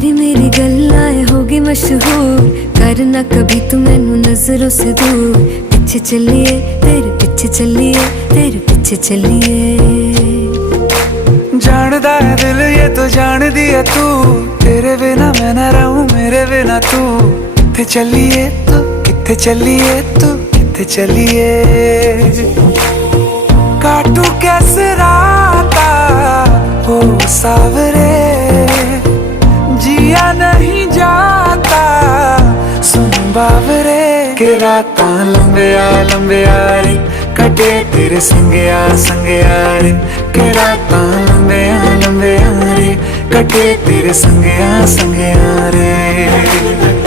तेरी मेरी गल्लाएं होगी मशहूर, करना कभी तू मैनू नजरों से दूर। पीछे चलिए तेरे पीछे चलिए, तेरे पीछे चलिए। जानदा है दिल ये तो जान दिया तू, तेरे बिना मैं ना रहूं मेरे बिना तू। किथे चलिए तू, किथे चलिए तू, किथे चलिए। काटू कैसे राता हो सावरे, जिया नहीं जाता सुन बावरे। के राता लंबिया लंबिया रे, कटे तेरे संगया संगया रे। के राता लंबिया लंबिया रे, कटे तेरे संगया संगया रे।